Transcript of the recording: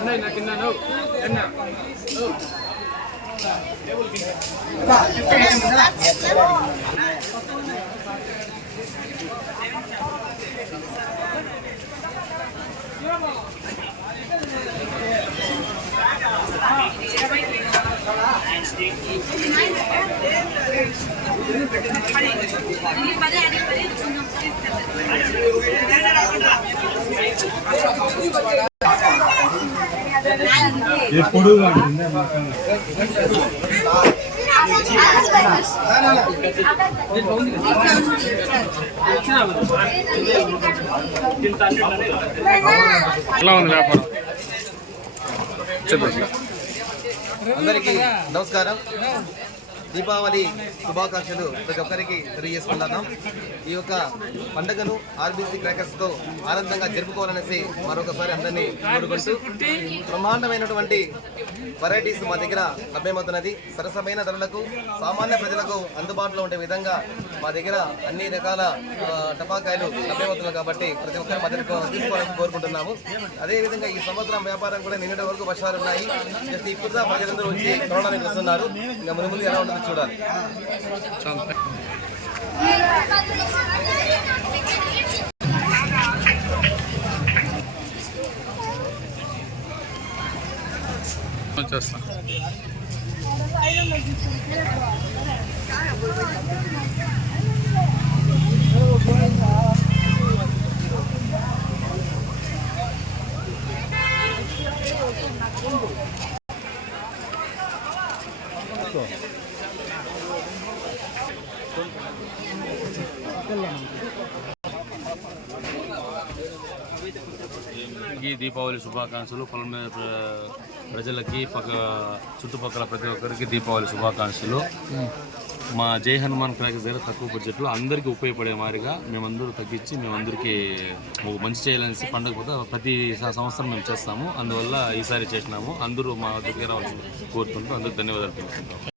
పది పది ఎప్పుడు ఎలా ఉంది వ్యాపారం? చెప్పండి. అందరికీ నమస్కారం. దీపావళి శుభాకాంక్షలు ప్రతి ఒక్కరికి తెలియజేసుకుంటున్నాం. ఈ యొక్క పండుగను ఆర్బీసీ క్రాకర్స్తో ఆనందంగా జరుపుకోవాలనేసి మరొకసారి అందరినీ కోరుకుంటూ బ్రహ్మాండమైనటువంటి వెరైటీస్ మా దగ్గర లభ్యమవుతున్నది. సరసమైన ధరలకు సామాన్య ప్రజలకు అందుబాటులో ఉండే విధంగా మా దగ్గర అన్ని రకాల టపాకాయలు లభ్యమవుతున్నాయి కాబట్టి ప్రతి ఒక్కరు మా దగ్గర తీసుకోవాలని కోరుకుంటున్నాము. అదేవిధంగా ఈ సంవత్సరం వ్యాపారం కూడా నిన్నటి వరకు వర్షాలు ఉన్నాయి. ఇప్పుడు ప్రజలందరూ వచ్చి కొనడానికి వస్తున్నారు ఇంకా ముందు ఎలా ఉంటుంది చూడాలి. చేస్తా ఈ దీపావళి శుభాకాంక్షలు పొలం ప్రజలకి పక్క చుట్టుపక్కల ప్రతి ఒక్కరికి దీపావళి శుభాకాంక్షలు. మా జై హనుమాన్ క్రాకర్స్ దగ్గర తక్కువ బడ్జెట్లో అందరికీ ఉపయోగపడే మాదిరిగా మేమందరూ తగ్గించి మేమందరికీ ఒక మంచి చేయాలనేసి పండగ పూట ప్రతి సంవత్సరం మేము చేస్తాము. అందువల్ల ఈసారి చేసినాము. అందరూ మా దగ్గర కోరుతుంటూ అందరూ ధన్యవాదాలు తెలుసుకుంటాం